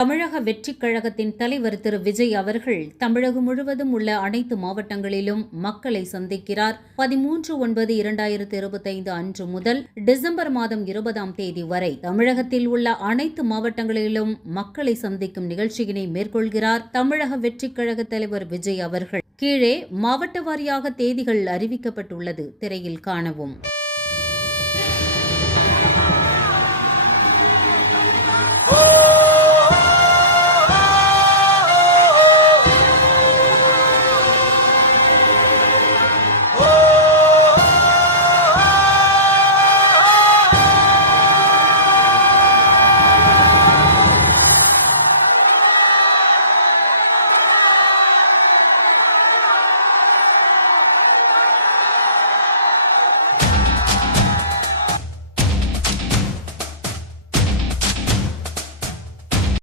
தமிழக வெற்றிக் கழகத்தின் தலைவர் திரு விஜய் அவர்கள் தமிழகம் முழுவதும் உள்ள அனைத்து மாவட்டங்களிலும் மக்களை சந்திக்கிறார். 13/9/2025 அன்று முதல் டிசம்பர் மாதம் 20ஆம் தேதி வரை தமிழகத்தில் உள்ள அனைத்து மாவட்டங்களிலும் மக்களை சந்திக்கும் நிகழ்ச்சியினை மேற்கொள்கிறார் தமிழக வெற்றிக் கழக தலைவர் விஜய் அவர்கள். கீழே மாவட்ட வாரியாக தேதிகள் அறிவிக்கப்பட்டுள்ளது. திரையில் காணவும். Oh!